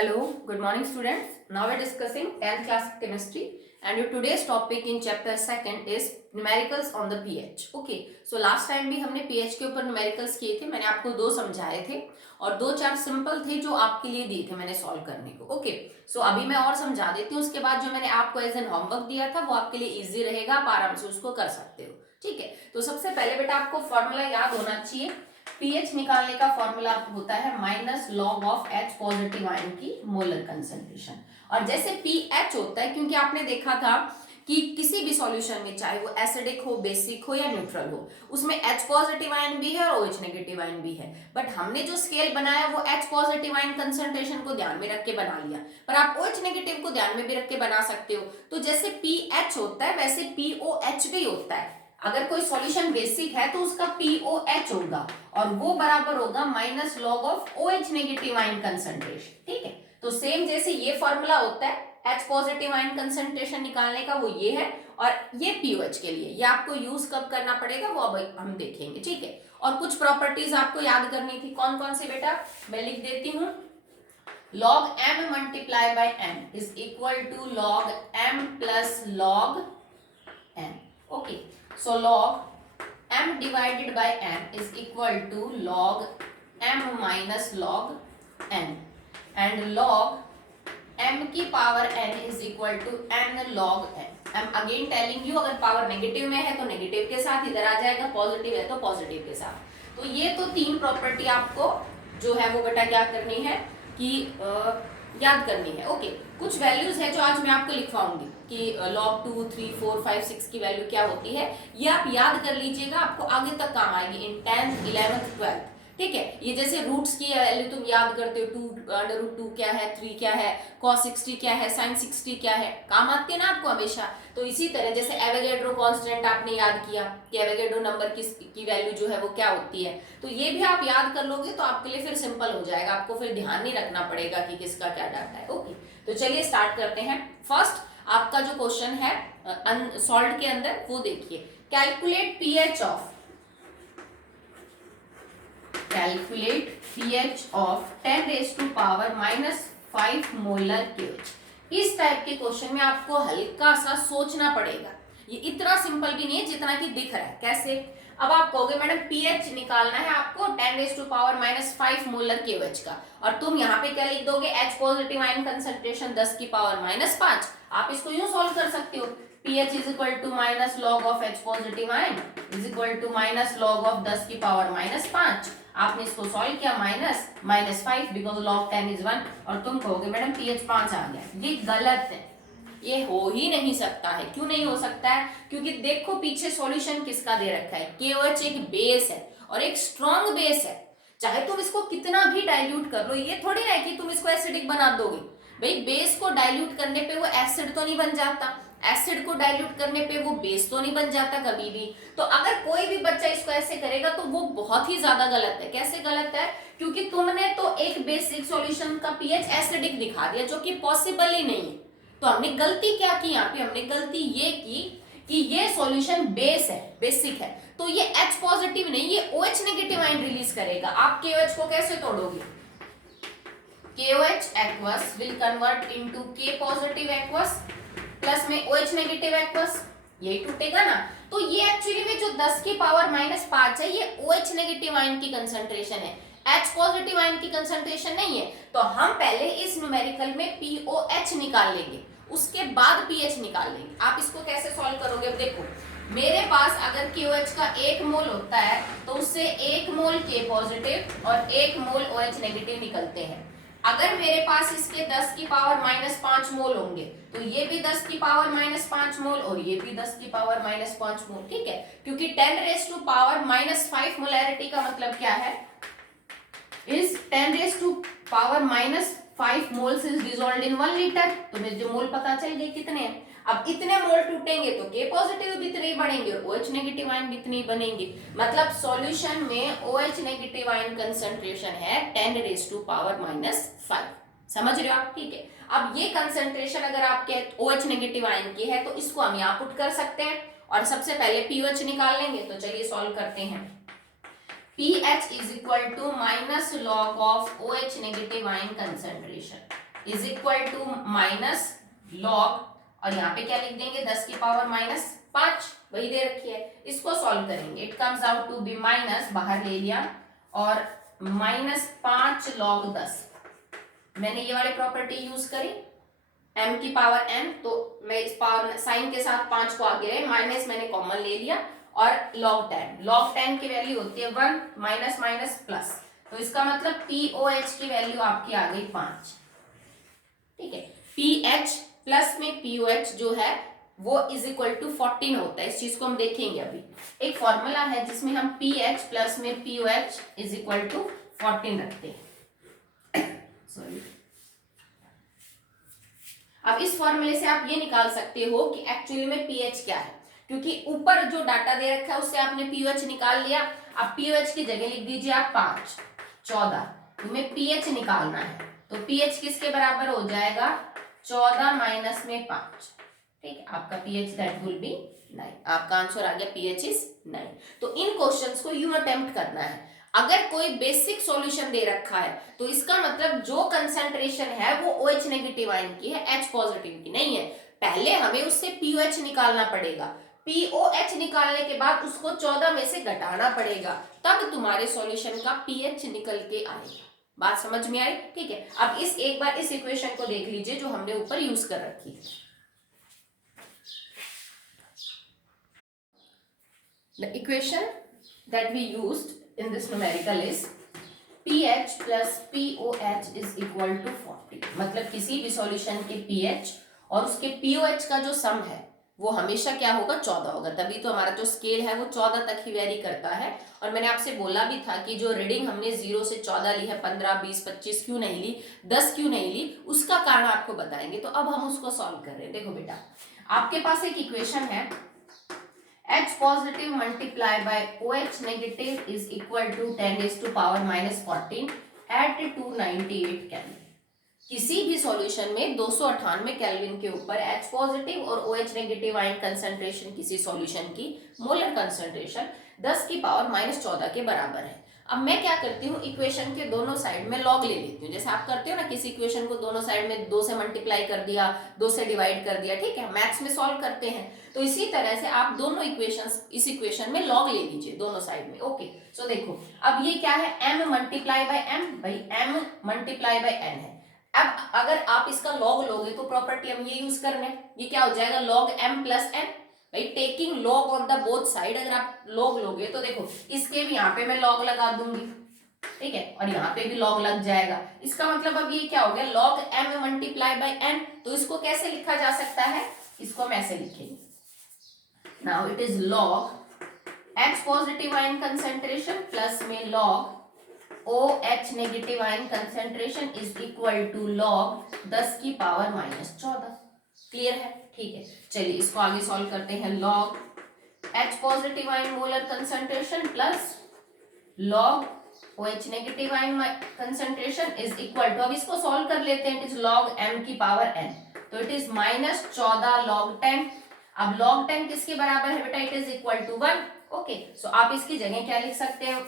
Hello, good morning students. Now we are discussing 10th class chemistry and your today's topic in chapter 2nd is numericals on the pH. Okay, so last time भी हमने pH के ऊपर numericals किए थे, मैंने आपको दो समझाए थे और दो चार सिंपल थे जो आपके लिए दिए थे मैंने सॉल्व करने को. ओके, सो अभी मैं और समझा देती हूँ. उसके बाद जो मैंने आपको एज एन होमवर्क दिया था वो आपके लिए इजी रहेगा, आप आराम से उसको कर सकते हो. ठीक है, तो सबसे पहले बेटा आपको फॉर्मूला याद होना चाहिए. पीएच निकालने का फॉर्मूला होता है minus log of H positive ion की मोलर कंसंट्रेशन. और जैसे पीएच होता है, क्योंकि आपने देखा था कि किसी भी सॉल्यूशन में चाहे वो एसिडिक हो, बेसिक हो या न्यूट्रल हो, उसमें एच पॉजिटिव आयन भी है और OH नेगेटिव आयन भी है. बट हमने जो स्केल बनाया वो एच पॉजिटिव आयन कंसंट्रेशन को ध्यान में रख के बना लिया, पर आप OH नेगेटिव को ध्यान में भी रख के बना सकते हो. तो जैसे पीएच होता है वैसे पीओएच भी होता है. अगर कोई सॉल्यूशन बेसिक है तो उसका पीओएच होगा और वो बराबर होगा minus log of OH negative ion concentration. ठीक है, तो सेम जैसे ये फॉर्मूला होता है H पॉजिटिव आयन कंसंट्रेशन निकालने का, वो ये है. और ये पीओएच के लिए ये आपको यूज कब करना पड़ेगा वो अब हम देखेंगे. ठीक है, और कुछ प्रॉपर्टीज आपको याद करनी थी. कौन कौन से बेटा, मैं लिख देती हूँ. log m multiply by n is equal to log m प्लस log n. Okay, so log m divided by n is equal to log m minus log n and log m की power n is equal to n log n. I'm again telling you, अगर power negative में है तो negative के साथ इधर आ जाएगा, positive है तो पॉजिटिव के साथ. तो ये तो तीन प्रॉपर्टी आपको जो है वो बेटा क्या करनी है कि याद करनी है. ओके, कुछ वैल्यूज है जो आज मैं आपको लिखवाऊंगी कि log 2, 3, 4, 5, 6 की वैल्यू क्या होती है. ये आप याद कर लीजिएगा, आपको आगे तक काम आएगी इन 10th, 11th, 12th. ठीक है, ये जैसे रूट्स की वैल्यू तुम याद करते हो, 2√2 क्या है, 3 क्या है, cos 60 क्या है, sin 60 क्या है, काम आती है ना आपको हमेशा. तो इसी तरह जैसे एवोगैड्रो कांस्टेंट आपने याद किया कि एवोगैड्रो नंबर की वैल्यू जो है वो क्या होती है, तो ये भी आप याद कर लोगे तो आपके लिए फिर सिंपल हो जाएगा, आपको फिर ध्यान नहीं रखना पड़ेगा कि किसका क्या डाटा है. ओके, तो चलिए स्टार्ट करते हैं. फर्स्ट आपका जो क्वेश्चन है अनसॉल्व्ड के अंदर वो देखिए. Calculate pH of calculate pH of 10 raised to power minus 5 molar KOH. इस टाइप के क्वेश्चन में आपको हल्का सा सोचना पड़ेगा. ये इतना सिंपल भी नहीं है जितना कि दिख रहा है. कैसे, अब आप कहोगे मैडम पीएच निकालना है आपको 10 raise to power minus 5 molar KOH का, और तुम यहाँ पे क्या लिख दोगे, H पॉजिटिव आयन कंसंट्रेशन 10 की पावर माइनस 5. आप इसको यूं सॉल्व कर सकते हो. pH is equal to minus log of H positive ion is equal to minus log of 10 की पावर माइनस 5. आपने इसको सॉल्व किया माइनस 5 बिकॉज लॉग 10 इज 1, और तुम कहोगे मैडम pH 5 आ गया. ये गलत है, ये हो ही नहीं सकता है. क्यों नहीं हो सकता है, क्योंकि देखो पीछे सॉल्यूशन किसका दे रखा है. KOH एक बेस है और एक स्ट्रॉन्ग बेस है. चाहे तुम इसको कितना भी डाइल्यूट कर लो, ये थोड़ी ना है कि तुम इसको एसिडिक बना दोगे. भाई बेस को डाइल्यूट करने पे वो एसिड तो नहीं बन जाता, एसिड को डाइल्यूट करने पे वो बेस तो नहीं बन जाता कभी भी. तो अगर कोई भी बच्चा इसको ऐसे करेगा तो वो बहुत ही ज्यादा गलत है. कैसे गलत है, क्योंकि तुमने तो एक बेसिक सॉल्यूशन का पीएच एसिडिक दिखा दिया जो कि पॉसिबल ही नहीं है. तो हमने गलती क्या की यहाँ पे, हमने गलती ये की कि ये सॉल्यूशन बेस है, बेसिक है, तो ये H पॉजिटिव नहीं, ये OH नेगेटिव आयन रिलीज करेगा. आप KOH को कैसे तोड़ोगे, KOH aqueous will convert into K positive aqueous plus में OH नेगेटिव एक्वस, यही टूटेगा ना. तो ये एक्चुअली में जो 10 की पावर माइनस 5 है ये OH नेगेटिव आयन की कंसंट्रेशन है, H पॉजिटिव आयन की कंसंट्रेशन नहीं है. तो हम पहले इस न्यूमेरिकल में POH निकाल लेंगे, उसके बाद pH निकाल लेंगे. आप इसको कैसे सॉल्व करोगे, अब देखो मेरे पास अगर KOH का 1 मोल होता है तो उससे 1 मोल K पॉजिटिव और 1 मोल OH नेगेटिव निकलते हैं. अगर मेरे पास इसके 10 की पावर माइनस 5 मोल होंगे तो ये भी 10 की पावर माइनस 5 मोल और ये भी 10 की पावर माइनस 5 मोल. ठीक है, क्योंकि 10 raise to power minus 5 molarity का मतलब क्या है, is 10 raise to power minus 5 moles is dissolved in 1 litre. तो मुझे जो मोल पता चल गए कितने हैं. अब इतने मोल टूटेंगे तो K पॉजिटिव भी इतने ही बढ़ेंगे और OH नेगेटिव आयन भी इतने ही बनेंगे. मतलब सॉल्यूशन में OH नेगेटिव आयन कंसंट्रेशन है 10 रेज़ टू पावर माइनस 5. समझ रहे हो आप. ठीक है, अब ये कंसंट्रेशन अगर आपके OH नेगेटिव आयन की है तो इसको हम यहाँ पुट कर सकते हैं और सबसे पहले pH निकाल लेंगे. तो चलिए सॉल्व करते हैं. pH is equal to minus log of OH negative ion concentration. Is equal to minus log, और यहाँ पे क्या लिख देंगे 10 की पावर माइनस 5, वही दे रखी है। इसको सॉल्व करेंगे, it comes out to be minus, बाहर ले लिया, और माइनस 5 लॉग 10। मैंने ये वाली प्रॉपर्टी यूज करी m की पावर n, तो मैं इस पावर साइन के साथ 5 को आगे रहे, माइनस मैंने कॉमन ले लिया, और log 10 की वैल्यू होती है 1 माइनस माइनस प्लस, तो इसका मतलब POH की वैल्यू आपकी आ गई 5। ठीक है, PH प्लस में POH जो है वो इज इक्वल टू 14 होता है। इस चीज को हम देखेंगे अभी। एक फॉर्मूला है जिसमें हम PH प्लस में POH इज इक्वल टू 14 रखते हैं। सॉरी, अब इस फॉर्मूले से आप ये निकाल सकते हो कि एक्चुअली में पीएच क्या है, क्योंकि ऊपर जो डाटा दे रखा है उससे आपने पीओएच निकाल लिया। अब पीओएच की जगह लिख दीजिए आप 5, 14, तुम्हें पीएच निकालना है, तो पीएच किसके बराबर हो जाएगा 14 माइनस में 5। ठीक है, आपका पीएच दैट विल बी 9। आपका आंसर आ गया पीएच इज 9। तो इन क्वेश्चंस को यूं अटेम्प्ट करना है। अगर कोई बेसिक सॉल्यूशन दे रखा है तो इसका मतलब जो कंसंट्रेशन है वो OH नेगेटिव आयन की है, H पॉजिटिव की नहीं है। पहले हमें उससे POH निकालना पड़ेगा, POH निकालने के बाद उसको 14 में से घटाना पड़ेगा, तब तुम्हारे सॉल्यूशन का pH निकल के आएगा। बात समझ में आई? ठीक है, अब इस एक बार इस इक्वेशन को देख लीजिए जो हमने ऊपर यूज कर रखी है। The equation that we used in this numerical is pH plus POH is equal to 40। मतलब किसी भी सॉल्यूशन के pH और उसके POH का जो सम है वो हमेशा क्या होगा 14 होगा, तभी तो हमारा जो स्केल है वो 14 तक ही वेरी करता है। और मैंने आपसे बोला भी था कि जो रीडिंग हमने 0 से 14 ली है, 15, 20, 25 क्यों नहीं ली, 10 क्यों नहीं ली, उसका कारण आपको बताएंगे। तो अब हम उसको सॉल्व कर रहे हैं। देखो बेटा, आपके पास एक इक्वेशन है H positive multiply by OH negative is equal to 10 raised to power minus 14 at 298 kelvin. किसी भी सॉल्यूशन में 298 केल्विन के ऊपर H पॉजिटिव और OH नेगेटिव आयन कंसंट्रेशन किसी सॉल्यूशन की मोलर कंसंट्रेशन 10 की पावर माइनस 14 के बराबर है। अब मैं क्या करती हूँ, इक्वेशन के दोनों साइड में लॉग ले लेती हूँ। जैसे आप करते हो ना, किसी इक्वेशन को दोनों साइड में 2 से मल्टीप्लाई कर दिया, 2 से डिवाइड कर दिया, ठीक है, मैथ्स में सॉल्व करते हैं। तो इसी तरह से आप दोनों इक्वेशंस इस इक्वेशन में लॉग ले लीजिए दोनों साइड में। ओके, सो देखो अब ये क्या है, m मल्टीप्लाई बाय m, भाई m मल्टीप्लाई बाय n है। अब अगर आप इसका लॉग लोगे तो प्रॉपर्टी हम ये यूज करना है, ये क्या हो जाएगा log m प्लस n, भाई taking log on the both side. अगर आप लॉग लोगे तो देखो इसके भी यहाँ पे मैं लॉग लगा दूंगी, ठीक है, और यहाँ पे भी लॉग लग जाएगा। इसका मतलब अब ये क्या हो गया log m multiply by n। तो इसको कैसे लिखा जा सकता है, इसको हम ऐसे लिखेंगे, now it is log H positive ion concentration plus में log OH negative ion concentration is equal to log 10 की पावर माइनस 14। क्लियर है? ठीक है, चलिए इसको आगे सॉल्व करते हैं। log H positive ion molar concentration plus log OH negative ion concentration is equal to, अब इसको सॉल्व कर लेते हैं, इट इज log m की पावर n, तो इट इज माइनस 14 log 10। अब log 10 किसके बराबर है बेटा, it is equal to 1। Okay, so आप इसकी जगह क्या लिख सकते हैं,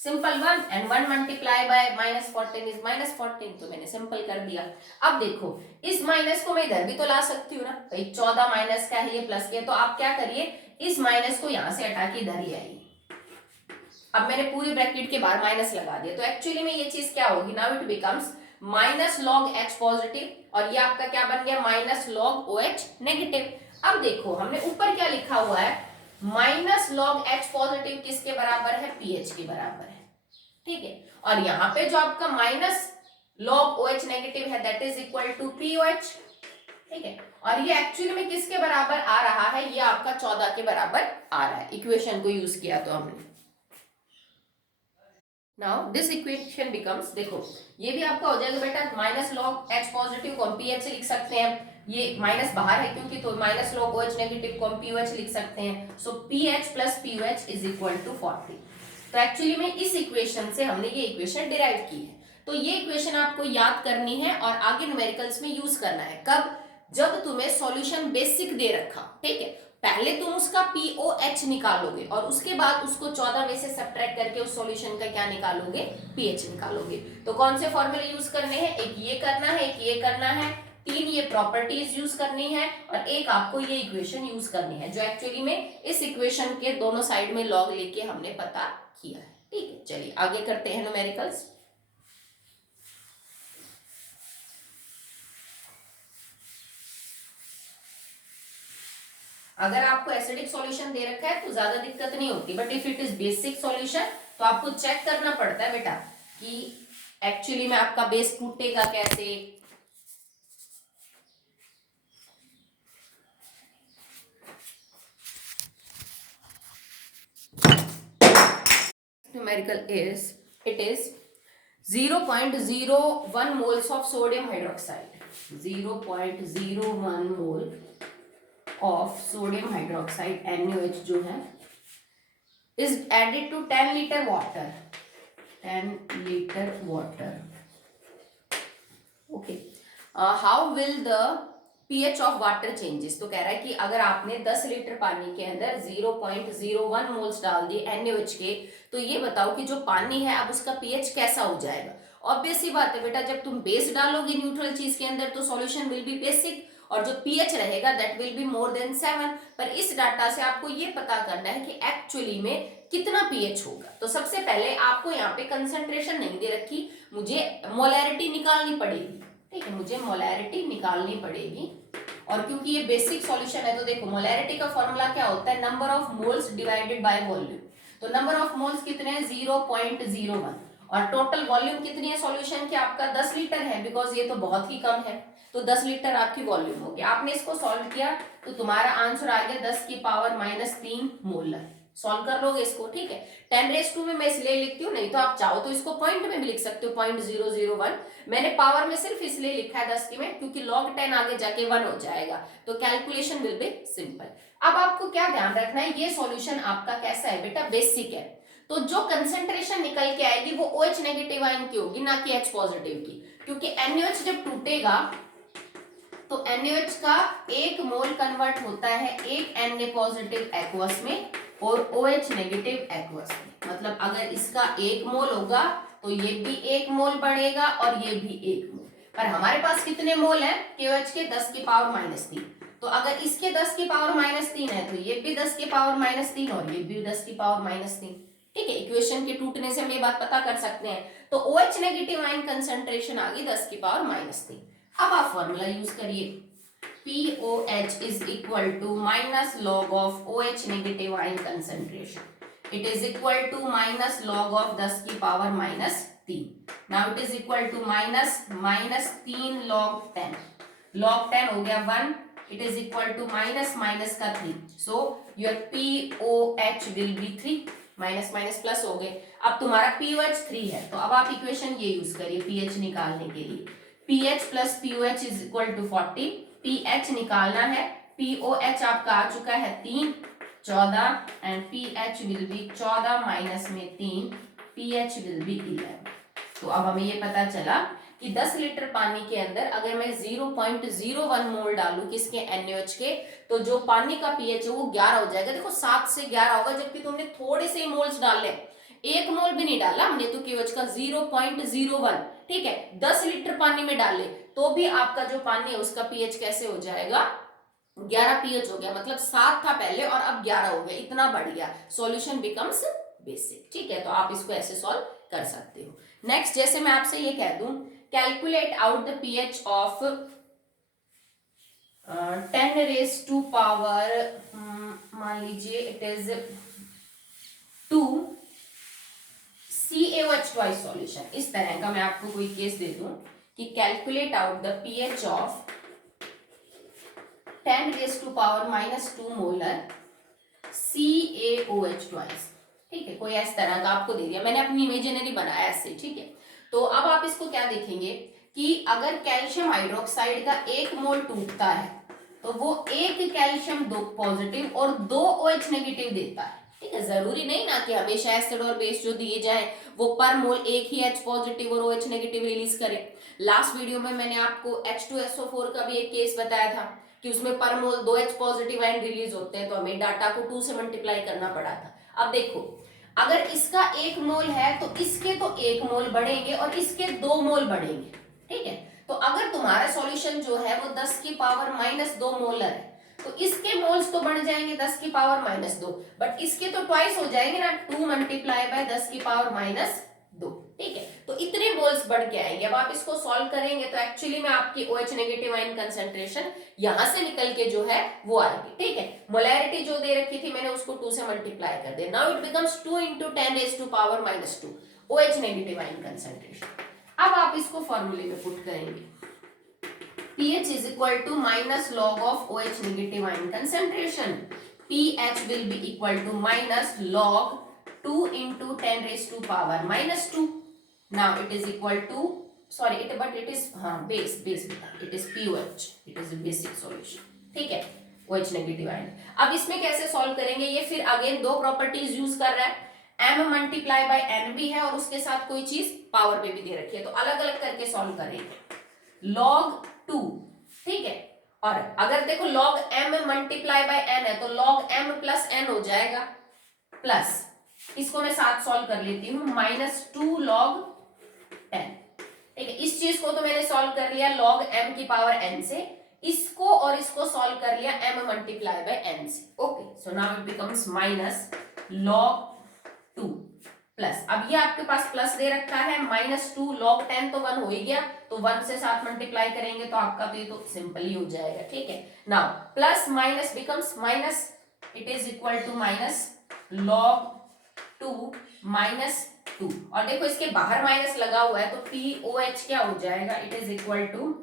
simple 1 and 1 multiply by minus 14 is minus 14, तो मैंने सिंपल कर दिया। अब देखो इस माइनस को मैं इधर भी तो ला सकती हूँ ना, भाई 14 माइनस का है ये प्लस के, तो आप क्या करिए इस माइनस को यहाँ से हटा के इधर ले आइए। अब मैंने पूरी ब्रैकेट के बाहर माइनस लगा दिया, तो एक्चुअली में ये चीज क्या होगी, now it becomes minus log H positive और ये आपका क्या बन गया माइनस log OH नेगेटिव। अब देखो हमने ऊपर क्या लिखा हुआ है, माइनस log H पॉजिटिव किसके बराबर है, pH के बराबर है, ठीक है, और यहाँ पे जो आपका माइनस log OH नेगेटिव है that is equal to POH, ठीक है, और ये एक्चुअली में किसके बराबर आ रहा है, ये आपका 14 के बराबर आ रहा है, इक्वेशन को यूज किया तो हमने। नाउ दिस इक्वेशन बिकम्स, देखो ये भी आपका हो जाएगा बेटा माइनस log H पॉजिटिव को हम PH से लिख सकते हैं, ये माइनस बाहर है क्योंकि, तो माइनस log OH नेगेटिव को हम POH लिख सकते हैं, so PH plus POH is equal to 40। तो एक्चुअली में इस इक्वेशन से हमने ये इक्वेशन डिराइव की है। तो ये इक्वेशन आपको याद करनी है और आगे न्यूमेरिकल्स में यूज करना है। कब, जब तुम्हें सॉल्यूशन बेसिक दे रखा, ठीक है, पहले तुम उसका POH निकालोगे और उसके बाद उसको 14 में से सब्ट्रैक्ट करके उस सॉल्यूशन का क्या निकालोगे, pH निकालोगे। तो कौन से फॉर्मूले यूज करने हैं, एक ये करना है, एक ये करना है, 3 ये प्रॉपर्टीज यूज करनी है और एक आपको ये इक्वेशन यूज करनी है, जो एक्चुअली में इस इक्वेशन के दोनों साइड में लॉग लेके हमने पता किया है। ठीक है, चलिए आगे करते हैं न्यूमेरिकल्स। अगर आपको एसिडिक सॉल्यूशन दे रखा है तो ज्यादा दिक्कत नहीं होती, but if it is basic solution तो आपको चेक करना पड़ता है बेटा कि एक्चुअली में आपका बेस टूटेगा कैसे। Numerical is, it is 0.01 moles of sodium hydroxide, 0.01 mole of sodium hydroxide NaOH जो है is added to 10 liter water, 10 liter water. Okay, how will the pH of water changes? तो कह रहा है कि अगर आपने 10 लीटर पानी के अंदर 0.01 मोल्स डाल दिए NaOH के, तो ये बताओ कि जो पानी है अब उसका pH कैसा हो जाएगा। ऑब्वियस सी बात है बेटा, जब तुम बेस डालोगे न्यूट्रल चीज के अंदर तो सॉल्यूशन विल बी बेसिक और जो pH रहेगा that will be more than 7। पर इस डाटा से आपको ये पता करना है कि एक्चुअली में कितना pH होगा। तो सबसे पहले आपको यहाँ पे कंसंट्रेशन नहीं दे रखी, मुझे मोलैरिटी निकालनी पड़ेगी। ठीक है, मुझे मोलैरिटी निकालनी पड़ेगी और क्योंकि ये बेसिक सॉल्यूशन है तो देखो मोलैरिटी का फॉर्मूला क्या होता है, number of moles divided by volume. तो नंबर ऑफ मोल्स कितने हैं, 0.01 और टोटल वॉल्यूम कितनी है सॉल्यूशन की, आपका 10 लीटर है, बिकॉज ये तो बहुत ही कम है। तो 10 लीटर आपकी वॉल्यूम होगी। आपने इसको सॉल्व किया तो तुम्हारा आंसर आ गया 10 की पावर -3 मोलर। सॉल्व कर लोगे इसको। ठीक है, 10⁻² में मैं इसलिए लिखती हूँ, नहीं तो आप चाहो तो इसको पॉइंट में भी लिख सकते हो 0.001। मैंने पावर में सिर्फ इसलिए लिखा है 10 की में क्योंकि log 10 आगे जाके 1 हो जाएगा, तो कैलकुलेशन विल बी सिंपल। अब आपको क्या ध्यान रखना है, ये सॉल्यूशन आपका कैसा है बेटा, बेसिक है। तो जो कंसेंट्रेशन निकल के आएगी वो OH नेगेटिव आयन की होगी, ना कि H पॉजिटिव की, क्योंकि NaOH जब टूटेगा तो NaOH का 1 मोल कन्वर्ट होता है एक Na पॉजिटिव एक्वस में और OH नेगेटिव एक्वस में। मतलब अगर इसका 1 मोल होगा तो ये भी 1 मोल बढ़ेगा और ये भी 1 मोल। पर हमारे पास कितने मोल है KOH के, 10 की पावर -3। तो अगर इसके 10 की पावर -3 है तो ये भी 10 की पावर -3 और ये भी 10 की पावर -3। ठीक है, इक्वेशन के टूटने से हम ये बात पता कर सकते हैं। तो OH नेगेटिव आयन कंसंट्रेशन आ गई 10 की पावर -3। अब आप फॉर्मूला यूज करिए, POH is equal to minus log of OH negative ion concentration. It is equal to minus log of 10 की power -3. Now it is equal to -3 log 10. Log 10 हो गया 1. It is equal to minus का 3. So your POH will be 3. Minus plus हो गए। अब तुम्हारा POH 3 है, तो अब आप इक्वेशन ये यूज करिए pH निकालने के लिए। pH plus POH is equal to 40. pH निकालना है, POH आपका आ चुका है 3, 14 and pH will be 14 minus में 3, pH will be 11। तो अब हमें ये पता चला कि 10 लीटर पानी के अंदर अगर मैं 0.01 मोल डालूं किसके, NaOH के, तो जो पानी का pH है वो 11 हो जाएगा। देखो 7 से 11 होगा, जबकि तुमने थोड़े से मोल्स डाले, 1 मोल भी नहीं डाला हमने तो KOH का 0.01। ठीक है, 10 लीटर पानी में डाले तो भी आपका जो पानी है उसका pH कैसे हो जाएगा, 11 pH हो गया। मतलब 7 था पहले और अब 11 हो गया, इतना बढ़ गया, सॉल्यूशन बिकम्स बेसिक। ठीक है, तो आप इसको ऐसे सॉल्व कर सकते हो। नेक्स्ट, जैसे मैं आपसे ये कह दूं, calculate out the pH of 10⁻⁴ मान लीजिए it is 2 CaOH twice solution. इस तरह का मैं आपको कोई केस दे दूं कि calculate out the pH of 10⁻⁻² molar CaOH twice. ठीक है, कोई इस तरह का आपको दे दिया, मैंने अपनी इमेजिनरी बनाया ऐसे। ठीक है, तो अब आप इसको क्या देखेंगे कि अगर कैल्शियम हाइड्रोक्साइड का 1 मोल टूटता है तो वो 1 कैल्शियम 2 पॉजिटिव और 2 OH नेगेटिव देता है। ठीक है, जरूरी नहीं ना कि हमेशा एसिड और बेस जो दिए जाए वो पर मोल एक ही H पॉजिटिव और OH नेगेटिव रिलीज करे। लास्ट वीडियो में मैंने आपको H2SO4 का भी एक केस बताया था कि उसमें पर मोल 2H पॉजिटिव आयन रिलीज होते हैं, तो हमें डाटा को 2 से मल्टीप्लाई करना पड़ा था। अब देखो, अगर इसका 1 मोल है तो इसके तो 1 मोल बढ़ेंगे और इसके 2 मोल बढ़ेंगे, ठीक है। तो अगर तुम्हारा सॉल्यूशन जो है वो 10 की पावर -2 मोलर है, तो इसके मोल्स तो बढ़ जाएंगे 10 की पावर -2, बट इसके तो ट्वाइस हो जाएंगे ना, 2 मल्टीप्लाई बाय 10 की पावर -2, ठीक है। तो इतने मोल्स बढ़ के आएंगे। अब आप इसको सॉल्व करेंगे तो एक्चुअली में आपकी OH नेगेटिव आयन कंसंट्रेशन यहां से निकल के जो है वो आएगी, ठीक है। मोलैरिटी जो दे रखी थी मैंने उसको 2 से मल्टीप्लाई कर दिया। Now it becomes 2 × 10⁻⁻2 OH negative ion concentration. अब आप इसको फॉर्मूले में पुट करेंगे, pH is equal to minus log of OH negative ion concentration. pH will be equal to minus log 2 × 10⁻⁻². Now it is equal to, sorry but it is base it is POH, it is a basic solution, ठीक है, OH negative ion. अब इसमें कैसे solve करेंगे, ये फिर again दो properties use कर रहा है, m मल्टीप्लाई बाय n भी है और उसके साथ कोई चीज पावर पे भी दे रखी है, तो अलग अलग करके सॉल्व करेंगे। log 2, ठीक है, और अगर देखो log m multiply by n है तो log m प्लस n हो जाएगा, प्लस इसको मैं साथ सॉल्व कर लेती हूँ -2 log 10, ठीक है। इस चीज को तो मैंने सॉल्व कर लिया log m की पावर n से, इसको और इसको सॉल्व कर लिया m मल्टीप्लाई बाय n से, okay. So now it becomes -log 2 plus, अब ये आपके पास प्लस दे रखा है -2 log 10 तो 1 हो ही गया, तो 1 से साथ मल्टीप्लाई करेंगे तो आपका तो ये तो सिंपल ही हो जाएगा, ठीक है। Now plus minus becomes minus, it is equal to -log 2 -2, और देखो इसके बाहर माइनस लगा हुआ है तो POH क्या हो जाएगा, it is equal to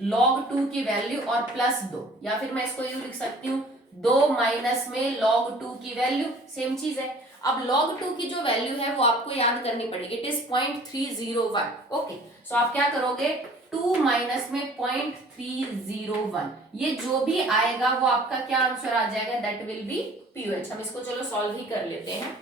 -log 2 की वैल्यू और +2, या फिर मैं इसको यूं लिख सकती हूँ 2 माइनस में log 2 की वैल्यू, सेम चीज है। अब log 2 की जो वैल्यू है वो आपको याद करनी पड़ेगी, इट इज 0.301, ओके। सो आप क्या करोगे, 2 माइनस में 0.301, ये जो भी आएगा वो आपका क्या आंसर आ जाएगा, दैट विल बी POH। हम इसको चलो सॉल्व ही कर लेते हैं।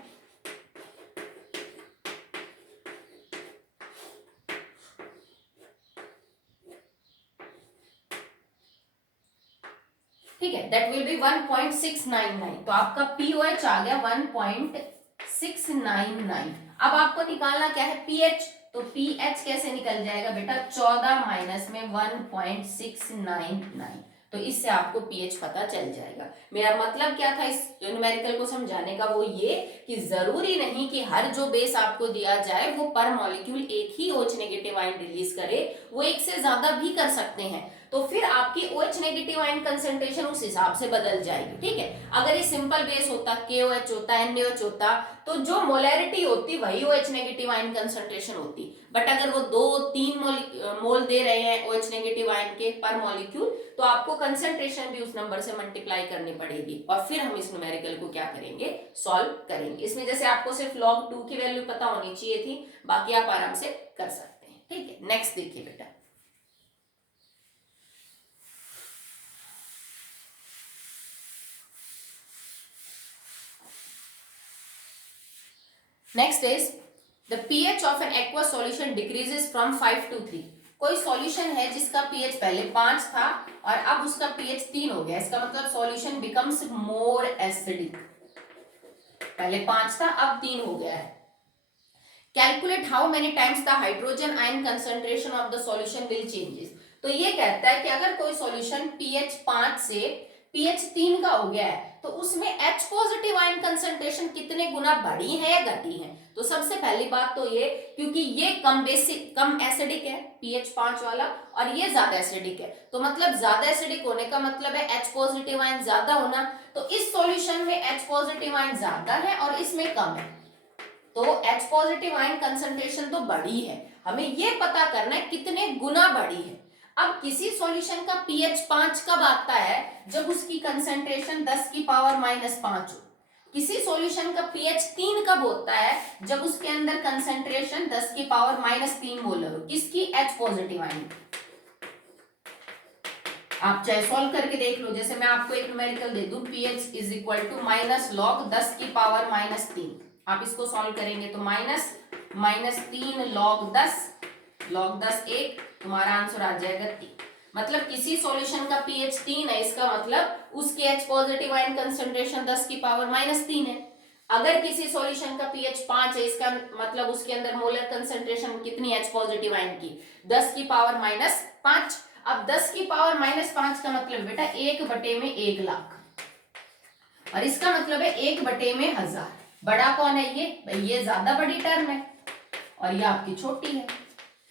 ठीक है, दैट विल बी 1.699, तो आपका POH आ गया 1.699। अब आपको निकालना क्या है, pH, तो pH कैसे निकल जाएगा बेटा, 14 माइनस में 1.699, तो इससे आपको pH पता चल जाएगा। मेरा मतलब क्या था इस न्यूमेरिकल को समझाने का, वो ये कि जरूरी नहीं कि हर जो बेस आपको दिया जाए वो पर मॉलिक्यूल एक ही OH नेगेटिव आयन रिलीज करे, वो एक से ज्यादा भी कर सकते हैं, तो फिर आपकी OH नेगेटिव आयन कंसंट्रेशन उस हिसाब से बदल जाएगी, ठीक है। अगर ये सिंपल बेस होता, KOH होता, NaOH होता, तो जो मोलैरिटी होती वही OH नेगेटिव आयन कंसंट्रेशन होती, बट अगर वो 2-3 मोल दे रहे हैं OH नेगेटिव आयन के पर मॉलिक्यूल, तो आपको कंसंट्रेशन भी उस नंबर से मल्टीप्लाई करनी पड़ेगी, और फिर हम इस न्यूमेरिकल को क्या करेंगे, सॉल्व करेंगे। इसमें जैसे आपको सिर्फ log 2 की वैल्यू पता होनी चाहिए थी, बाकी आप आराम से कर सकते हैं, ठीक है। नेक्स्ट देखिए बेटा, next is the pH of N aqua solution decreases from 5 to 3। कोई सॉल्यूशन है जिसका pH पहले 5 था और अब उसका pH 3 हो गया, इसका मतलब सॉल्यूशन बिकम्स मोर एसिडिक। पहले 5 था अब 3 हो गया है। Calculate how many times the hydrogen ion concentration of the solution will changes. तो ये कहता है कि अगर कोई सॉल्यूशन pH 5 से pH 3 का हो गया है तो उसमें H पॉजिटिव आयन कंसंट्रेशन कितने गुना बढ़ी है या घटी है। तो सबसे पहली बात तो ये, क्योंकि ये कम एसिडिक है pH 5 वाला और ये ज्यादा एसिडिक है, तो मतलब ज्यादा एसिडिक होने का मतलब है H पॉजिटिव आयन ज्यादा होना, तो इस सॉल्यूशन में H पॉजिटिव आयन ज्यादा है और इसमें कम है, तो H पॉजिटिव आयन कंसंट्रेशन तो बढ़ी है, हमें ये पता करना है कितने गुना बढ़ी है। अब किसी सॉल्यूशन का pH 5 कब आता है, जब उसकी कंसंट्रेशन 10 की पावर -5 हो। किसी सॉल्यूशन का pH 3 कब होता है, जब उसके अंदर कंसंट्रेशन 10 की पावर -3 मोलर हो, किसकी, H पॉजिटिव आयन। आप चाहे सॉल्व करके देख लो, जैसे मैं आपको एक न्यूमेरिकल दे दूं, pH is equal to -log 10 की पावर -3, आप इसको सॉल्व करेंगे तो -3 log 10 1, तुम्हारा आंसर आ जाएगा 3। मतलब किसी सॉल्यूशन का पीएच 3 है, इसका मतलब उसके H पॉजिटिव आयन कंसंट्रेशन 10 की पावर -3 है। अगर किसी सॉल्यूशन का पीएच 5 है, इसका मतलब उसके अंदर मोलर कंसंट्रेशन कितनी H पॉजिटिव आयन की 10 की पावर -5। अब 10 की पावर -5 का मतलब बेटा 1/1,00,000, और इसका मतलब है 1/1000। बड़ा कौन है ये भाई, ये ज्यादा बड़ी टर्म है और ये आपकी छोटी है।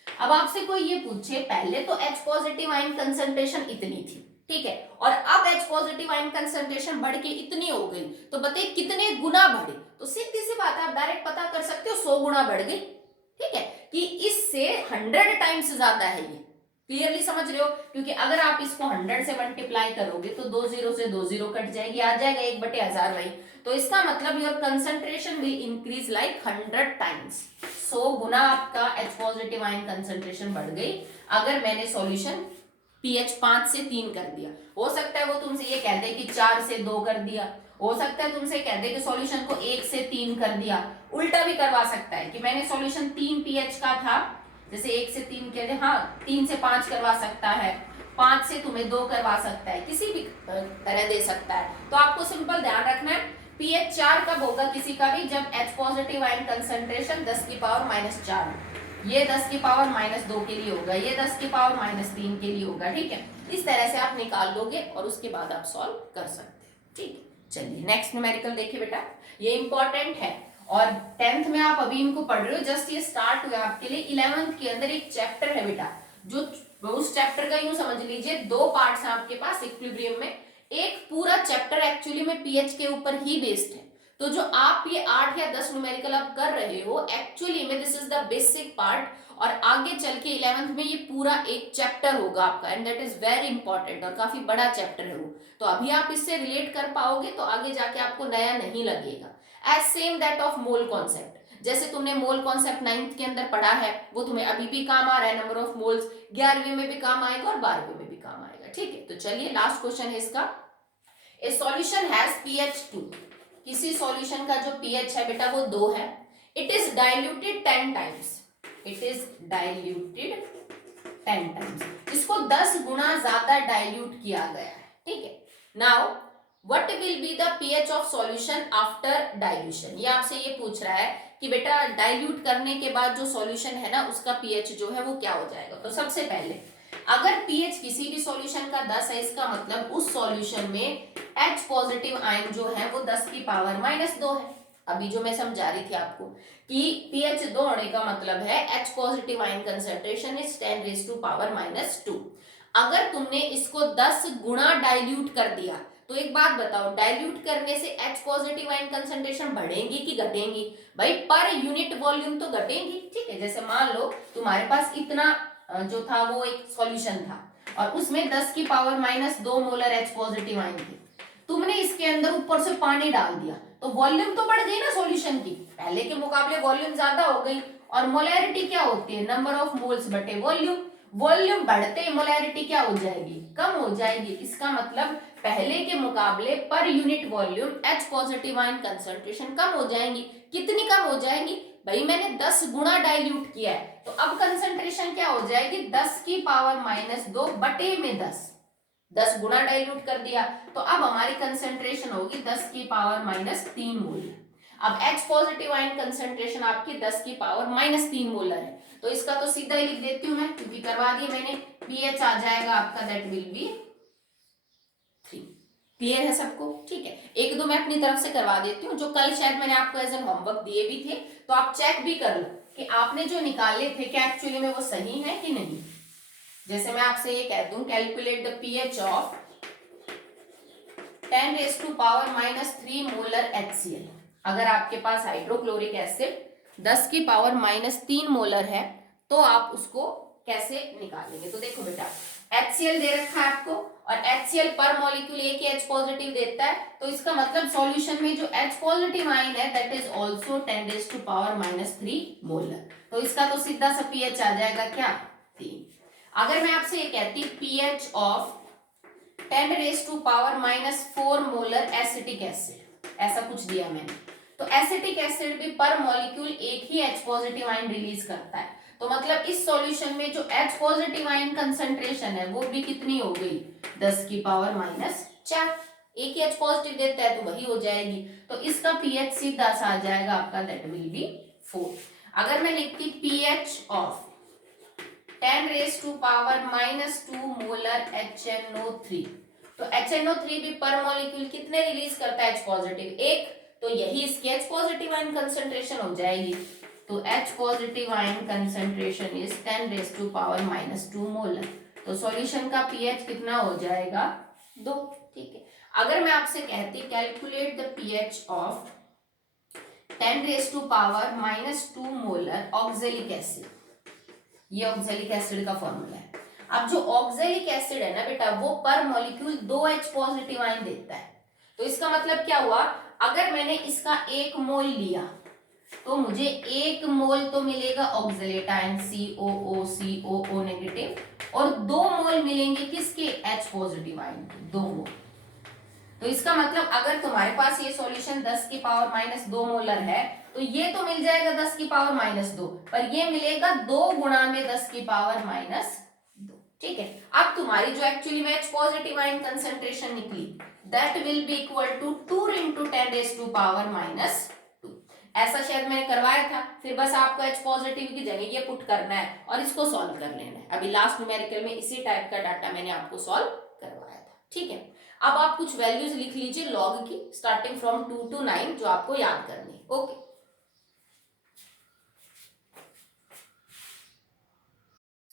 अब आपसे कोई ये पूछे पहले तो H पॉजिटिव आयन कंसंट्रेशन इतनी थी, ठीक है, और अब H पॉजिटिव आयन कंसंट्रेशन बढ़ के इतनी हो गई, तो बताइए कितने गुना बढ़े। तो सीधी सी बात है, आप डायरेक्ट पता कर सकते हो 100 गुना बढ़ गई, ठीक है, कि इससे 100 टाइम्स ज्यादा है ये। क्लियरली समझ रहे हो, क्योंकि अगर आप इसको 100 से मल्टीप्लाई करोगे तो 2 जीरो से 2 जीरो कट जाएगी, आ जाएगा 1/1000 वही। तो इसका मतलब your concentration will increase like 100 times. 100 गुना आपका H पॉजिटिव आयन कंसंट्रेशन बढ़ गई अगर मैंने सॉल्यूशन pH 5 से 3 कर दिया। हो सकता है वो तुमसे ये कह दे कि 4 से 2 कर दिया, हो सकता है तुमसे कह दे कि सॉल्यूशन को 1 से 3 कर दिया। उल्टा भी करवा सकता है कि मैंने सॉल्यूशन 3 pH का था, जैसे 1 से 3 कह दे, हाँ 3 से 5 करवा सकता है, 5 से तुम्हें 2 करवा सकता है, किसी भी तरह दे सकता है। तो आपको सिंपल ध्यान रखना है pH 4 कब होगा किसी का भी, जब H पॉजिटिव आयन कंसंट्रेशन 10 की पावर -4, ये 10 की पावर -2 के लिए होगा, ये 10 की पावर -3 के लिए होगा, ठीक है। इस तरह से आप निकाल लोगे और उसके बाद आप सॉल्व कर सकते हैं, ठीक है। चलिए नेक्स्ट न्यूमेरिकल देखिए बेटा, ये इंपॉर्टेंट है और 10th में आप अभी इनको पढ़ रहे हो, जस्ट ये स्टार्ट हुआ आपके लिए। 11th के अंदर एक चैप्टर है बेटा, जो उस चैप्टर का यूं समझ लीजिए 2 पार्ट्स हैं आपके पास इक्विलिब्रियम में। एक पूरा चैप्टर एक्चुअली में पीएच के ऊपर ही बेस्ड है, तो जो आप ये 8 या 10 न्यूमेरिकल आप कर रहे हो एक्चुअली में this is the basic part, और आगे चल के 11th में ये पूरा एक चैप्टर होगा आपका, and that is very important और काफी बड़ा चैप्टर है वो। तो अभी आप इससे रिलेट कर पाओगे तो आगे जाके आपको नया नहीं लगेगा। As same that of mole concept, जैसे तुमने मोल कॉन्सेप्ट 9th के अंदर पढ़ा है, वो तुम्हें अभी भी काम आ रहा है। नंबर ऑफ मोल्स 11वीं में भी काम आएगा और 12वीं में भी काम आएगा, ठीक है। तो चलिए लास्ट क्वेश्चन है इसका, ए सॉल्यूशन हैज pH 2, किसी सॉल्यूशन का जो pH है बेटा वो 2 है, it is diluted 10 times, it is diluted 10 times, इसको 10 गुना ज्यादा डाइल्यूट किया गया है, ठीक है। Now what will be the pH of solution after dilution, ये आपसे ये पूछ रहा है कि बेटा डाइल्यूट करने के बाद जो सॉल्यूशन है ना उसका pH जो है वो क्या हो जाएगा। तो सबसे पहले अगर pH किसी भी सॉल्यूशन का 10 है, इसका मतलब उस सॉल्यूशन में H पॉजिटिव आयन जो है वो 10 की पावर -2 है। अभी जो मैं समझा रही थी आपको कि pH 2 होने का मतलब है H positive ion concentration is 10 raise to power -2। अगर तुमने इसको 10 गुना डाइल्यूट कर दिया तो एक बात बताओ, डाइल्यूट करने से H पॉजिटिव आयन कंसंट्रेशन बढ़ेंगी कि घटेंगी? भाई पर यूनिट वॉल्यूम तो घटेंगी, ठीक है। जैसे मान लो तुम्हारे पास इतना जो था वो एक सॉल्यूशन था और उसमें 10 की power -2 molar H positive ion थी, तुमने इसके अंदर ऊपर से पानी डाल दिया तो वॉल्यूम तो बढ़ गई ना सॉल्यूशन की, पहले के मुकाबले वॉल्यूम ज्यादा हो गई। और मोलैरिटी क्या होती है, नंबर ऑफ मोल्स बटे वॉल्यूम, वॉल्यूम बढ़ते मोलैरिटी क्या हो जाएगी, कम हो जाएगी। इसका मतलब पहले के मुकाबले पर unit volume H positive ion concentration कम हो जाएंगी। कितनी कम हो जाएंगी भाई, मैंने 10 गुना डाइल्यूट किया है तो अब कंसंट्रेशन क्या हो जाएगी, 10 की पावर -2 बटे में 10 गुना डाइल्यूट कर दिया तो अब हमारी कंसंट्रेशन होगी 10 की पावर -3 मोलर। अब H पॉजिटिव आयन कंसंट्रेशन आपकी 10 की पावर -3 मोलर है, तो इसका तो सीधा ही लिख देती हूं मैं क्योंकि करवा दिया मैंने। pH आ जाएगा आपका दैट विल बी 3। क्लियर है सबको, ठीक है। एक दो मैं अपनी तरफ से करवा देती हूँ, जो कल शायद मैंने आपको एज एन होमवर्क दिए भी थे, तो आप चेक भी कर लो कि आपने जो निकाले थे क्या एक्चुअली में वो सही है कि नहीं। जैसे मैं आपसे ये कह दूं calculate the pH of 10 raise to power -3 molar HCl, अगर आपके पास हाइड्रोक्लोरिक एसिड 10 की पावर -3 मोलर है तो आप उसको कैसे निकालेंगे। तो देखो बेटा HCl दे रखा है आपको और HCl पर मॉलिक्यूल एक H पॉजिटिव देता है, तो इसका मतलब सॉल्यूशन में जो H पॉजिटिव आयन है that is also 10 raise to power -3 molar. तो इसका तो सीधा सा pH आ जाएगा क्या 3। अगर मैं आपसे ये कहती pH of 10 raise to power -4 molar acetic acid, ऐसा कुछ दिया मैंने, तो एसिटिक एसिड भी पर मॉलिक्यूल एक ही H पॉजिटिव आयन रिलीज करता है। तो मतलब इस सॉल्यूशन में जो H पॉजिटिव आयन कंसंट्रेशन है वो भी कितनी हो गई, 10 की पावर -4। एक ही H पॉजिटिव देता है तो वही हो जाएगी। तो इसका pH सीधा सा आ जाएगा आपका, दैट विल बी 4। अगर मैं लिखती pH of 10 raised to power -2 molar HNO3, तो HNO3 भी पर मॉलिक्यूल कितने रिलीज करता है H पॉजिटिव, एक। तो यही इसकी H पॉजिटिव आयन कंसंट्रेशन हो जाएगी। तो H positive ion concentration is 10 raised to power -2 molar. तो सॉल्यूशन का pH कितना हो जाएगा, 2। ठीक है, अगर मैं आपसे कहती calculate the pH of 10 raised to power -2 molar oxalic acid, ये ऑक्जेलिक एसिड का फॉर्मूला है। अब जो ऑक्जेलिक एसिड है ना बेटा, वो पर मॉलिक्यूल 2 H पॉजिटिव आयन देता है। तो इसका मतलब क्या हुआ, अगर मैंने इसका 1 मोल लिया तो मुझे 1 मोल तो मिलेगा ऑक्जेलेट आयन COO नेगेटिव, और 2 मोल मिलेंगे किसके, H पॉजिटिव आयन के, 2 मोल। तो इसका मतलब अगर तुम्हारे पास ये सॉल्यूशन 10 की पावर -2 मोलर है तो ये तो मिल जाएगा 10 की पावर -2, पर ये मिलेगा 2 गुणा में 10 की पावर -2। ठीक है, अब तुम्हारी जो एक्चुअली में H पॉजिटिव आयन कंसंट्रेशन निकली, that will be equal to 2 into 10 raised to power -2। ऐसा शायद मैंने करवाया था, फिर बस आपको H पॉजिटिव की जगह ये पुट करना है और इसको सॉल्व कर लेना है। अभी लास्ट न्यूमेरिकल में इसी टाइप का डाटा मैंने आपको सॉल्व करवाया था। ठीक है, अब आप कुछ वैल्यूज लिख लीजिए लॉग की, स्टार्टिंग फ्रॉम 2 to 9, जो आपको याद करनी है। Okay,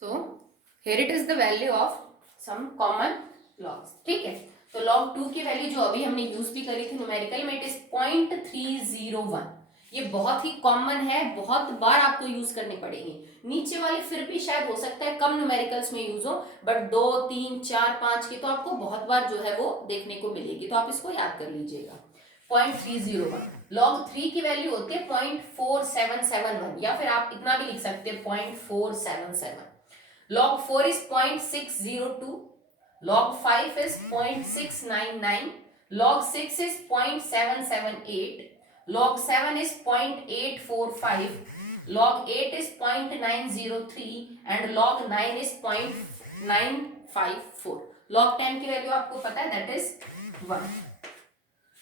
so here it is the value of some common logs. ठीक है, तो log 2 की वैल्यू जो अभी हमने यूज भी करी थी न्यूमेरिकल में, इट इज 0.301। ये बहुत ही कॉमन है, बहुत बार आपको यूज करनी पड़ेगी। नीचे वाली फिर भी शायद हो सकता है कम न्यूमेरिकल्स में यूज हो, बट 2, 3, 4, 5 की तो आपको बहुत बार जो है वो देखने को मिलेगी। तो आप इसको याद कर लीजिएगा, 0.301। log 3 की वैल्यू होती है 0.4771, या फिर आप इतना भी लिख सकते हैं 0.477। log 4 is 0.602, log 5 is 0.699, log 6 is 0.778, log 7 is 0.845, log 8 is 0.903 and log 9 is 0.954। log 10 की वैल्यू आपको पता है, दैट इज 1।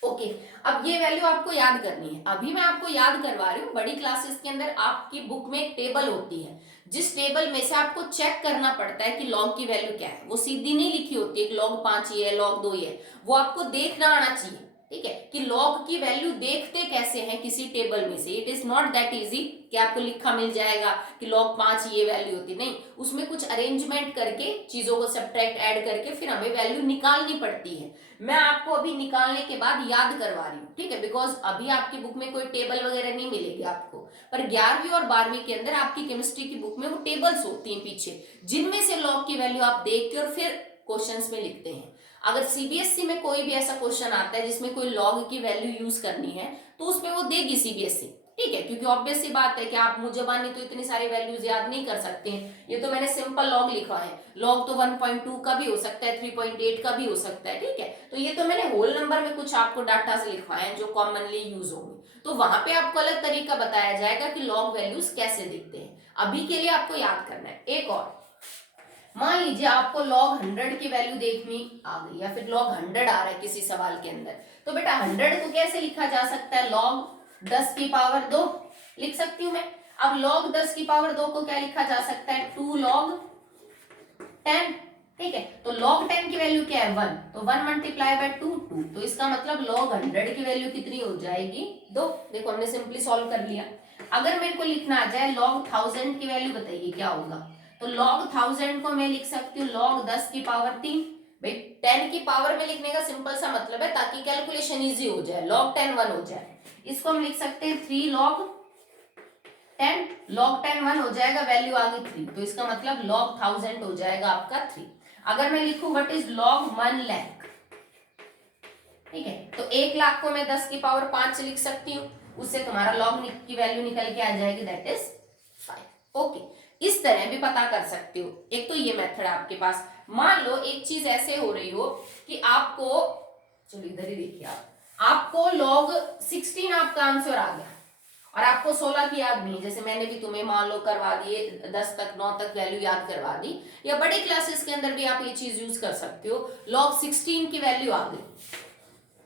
ओके, अब ये वैल्यू आपको याद करनी है। अभी मैं आपको याद करवा रही हूँ, बड़ी क्लासेस के अंदर आपकी बुक में एक टेबल होती है, जिस टेबल में से आपको चेक करना पड़ता है कि लॉग की वैल्यू क्या है। वो सीधी नहीं लिखी होती है कि लॉग 5 ही है, लॉग 2 ही है, वो आपको देखना आना चाहिए। ठीक है, कि लॉग की वैल्यू देखते कैसे हैं किसी टेबल में से। It is not that easy कि आपको लिखा मिल जाएगा कि लॉग 5 ये वैल्यू होती, नहीं, उसमें कुछ अरेंजमेंट करके चीजों को सब्ट्रैक्ट ऐड करके फिर हमें वैल्यू निकालनी पड़ती है। मैं आपको अभी निकालने के बाद याद करवा रही हूँ। ठीक है, बिकॉज अभी आपकी बुक में कोई टेबल वगैरह नहीं मिलेगी आपको, पर 11वीं और 12वीं के अंदर आपकी केमिस्ट्री की बुक में वो टेबल्स होती हैं पीछे, जिनमें से लॉग की वैल्यू आप देख के और फिर क्वेश्चंस में लिखते हैं। अगर सीबीएसई में कोई भी ऐसा क्वेश्चन आता है जिसमें कोई लॉग की वैल्यू यूज करनी है तो उसमें वो देगी सीबीएसई। ठीक है, क्योंकि ऑब्वियस सी बात है कि आप मुझे तो इतनी सारी वैल्यूज याद नहीं कर सकते हैं। ये तो मैंने सिंपल लॉग लिखा है, लॉग तो 1.2 का भी हो सकता है, 3.8 का भी हो सकता है। ठीक है, तो ये तो मैंने होल नंबर में कुछ आपको डाटा से लिखवाए हैं जो कॉमनली यूज होंगे। तो वहां पे आपको अलग तरीका बताया जाएगा कि लॉग वैल्यूज कैसे दिखते हैं। अभी के लिए आपको याद करना है। एक और, मान लीजिए आपको log 100 की वैल्यू देखनी आ गई, या फिर log 100 आ रहा है किसी सवाल के अंदर, तो बेटा 100 को कैसे लिखा जा सकता है, log 10 की पावर 2 लिख सकती हूं मैं। अब log 10 की पावर 2 को क्या लिखा जा सकता है, 2 log 10। ठीक है, तो log 10 की वैल्यू क्या है, 1, तो 1 मल्टीप्लाई बाय 2, 2। तो इसका मतलब log 100 की वैल्यू कितनी हो जाएगी, 2। देखो हमने सिंपली सॉल्व कर लिया। अगर मेरे को लिखना आ जाए log 1000 की वैल्यू, बताइए क्या होगा। तो log 1000 को मैं लिख सकती हूँ log 10 की पावर 3। भाई 10 की पावर में लिखने का सिंपल सा मतलब है ताकि कैलकुलेशन इजी हो जाए, log 10 1 हो जाए। इसको हम लिख सकते हैं 3 log 10, log 10 1 हो जाएगा, वैल्यू आ गई 3, तो इसका मतलब log 1000 हो जाएगा आपका 3। अगर मैं लिखूं व्हाट इज log 1 लाख, ठीक है, तो 1 लाख को मैं 10 की पावर 5 से लिख सकती हूँ, उससे तुम्हारा log की वैल्यू निकल के आ जाएगी, दैट इज 5। ओके, इस तरह भी पता कर सकते हो। एक तो ये मेथड आपके पास। मान लो एक चीज ऐसे हो रही हो कि आपको, चलो इधर ही देखिए आप, आपको log 16 आपका आंसर आ गया और आपको 16 की याद नहीं है, जैसे मैंने भी तुम्हें मान लो करवा दिए 10 तक 9 तक वैल्यू याद करवा दी, या बड़े क्लासेस के अंदर भी आप ये चीज यूज कर सकते हो। log 16 की वैल्यू आ गई,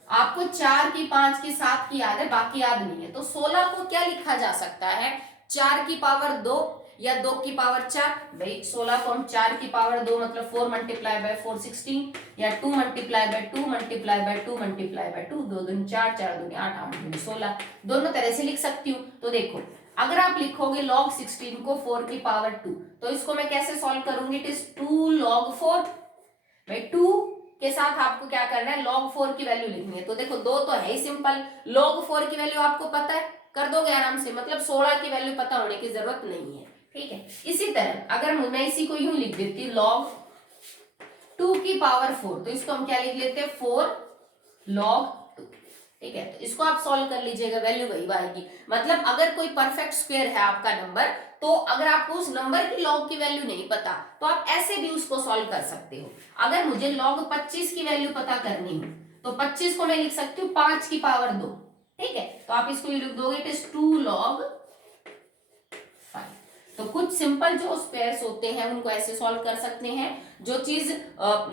आपको 4 की 5 की 7 की याद है, बाकी याद नहीं है, तो 16 को क्या लिखा जा सकता है, 4 की पावर 2 या 2 की पावर 4। भाई 16 को हम 4 की पावर 2 मतलब 4 मल्टीप्लाई बाय 4 16, या 2 multiply by 2 multiply by 2 multiply by 2, 2 दूनी 4, 4 दूनी 8, 8 दूनी 16, दोनों तरह से लिख सकती हूँ। तो देखो अगर आप लिखोगे log 16 को 4 की पावर 2, तो इसको मैं कैसे सॉल्व करूंगी, इट इज 2 log 4। भाई 2 के साथ आपको क्या करना है, log 4 की वैल्यू लिखनी है। तो देखो 2 तो है ही सिंपल, log 4 की वैल्यू आपको पता है, कर दोगे आराम से, मतलब 16 की वैल्यू पता होने की जरूरत नहीं है, ठीक है। इसी तरह अगर मैं इसी को यूं लिख देती log 2 की पावर 4, तो इसको हम क्या लिख लेते हैं, 4 log 2, ठीक है। तो इसको आप सॉल्व कर लीजिएगा, वैल्यू वही आएगी। मतलब अगर कोई परफेक्ट स्क्वायर है आपका नंबर, तो अगर आपको उस नंबर की log की वैल्यू नहीं पता, तो आप ऐसे भी उसको सॉल्व कर सकते हो। अगर मुझे log 25 की वैल्यू पता करनी हो, तो 25 को मैं लिख सकती हूँ 5 की पावर 2, ठीक है। तो आप इसको लिख दोगे, इट इज 2 log 5। तो कुछ सिंपल जो स्क्वायर्स होते हैं उनको ऐसे सॉल्व कर सकते हैं। जो चीज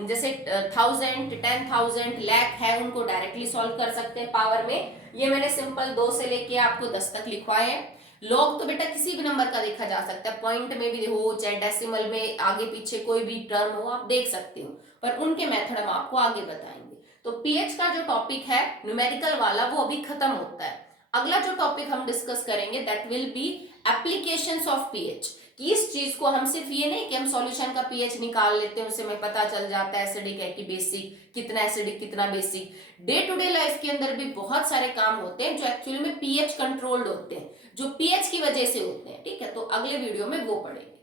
जैसे 1000 10,000 लाख है, उनको डायरेक्टली सॉल्व कर सकते हैं पावर में। ये मैंने सिंपल 2 से लेके आपको 10 तक लिखवाए हैं। लॉग तो बेटा किसी भी नंबर का देखा जा सकता है, पॉइंट में भी हो चाहे डेसिमल में, आगे पीछे कोई भी टर्म हो आप देख सकते हो, पर उनके मेथड हम आपको आगे बताएंगे। तो पीएच का जो टॉपिक है न्यूमेरिकल वाला, वो अभी खत्म होता है। अगला जो टॉपिक हम डिस्कस करेंगे that will B applications of pH, कि इस चीज को हम सिर्फ ये नहीं कि हम सॉल्यूशन का पीएच निकाल लेते हैं, उससे हमें पता चल जाता है एसिडिक है कि बेसिक, कितना एसिडिक कितना basic. Day to day life के अंदर भी बहुत सारे काम होते हैं जो एक्चुअली में पीएच कंट्रोल्ड होते हैं, जो पीएच की वजह से होते हैं, ठीक है। तो अगले वीडियो में वो पढ़ेंगे।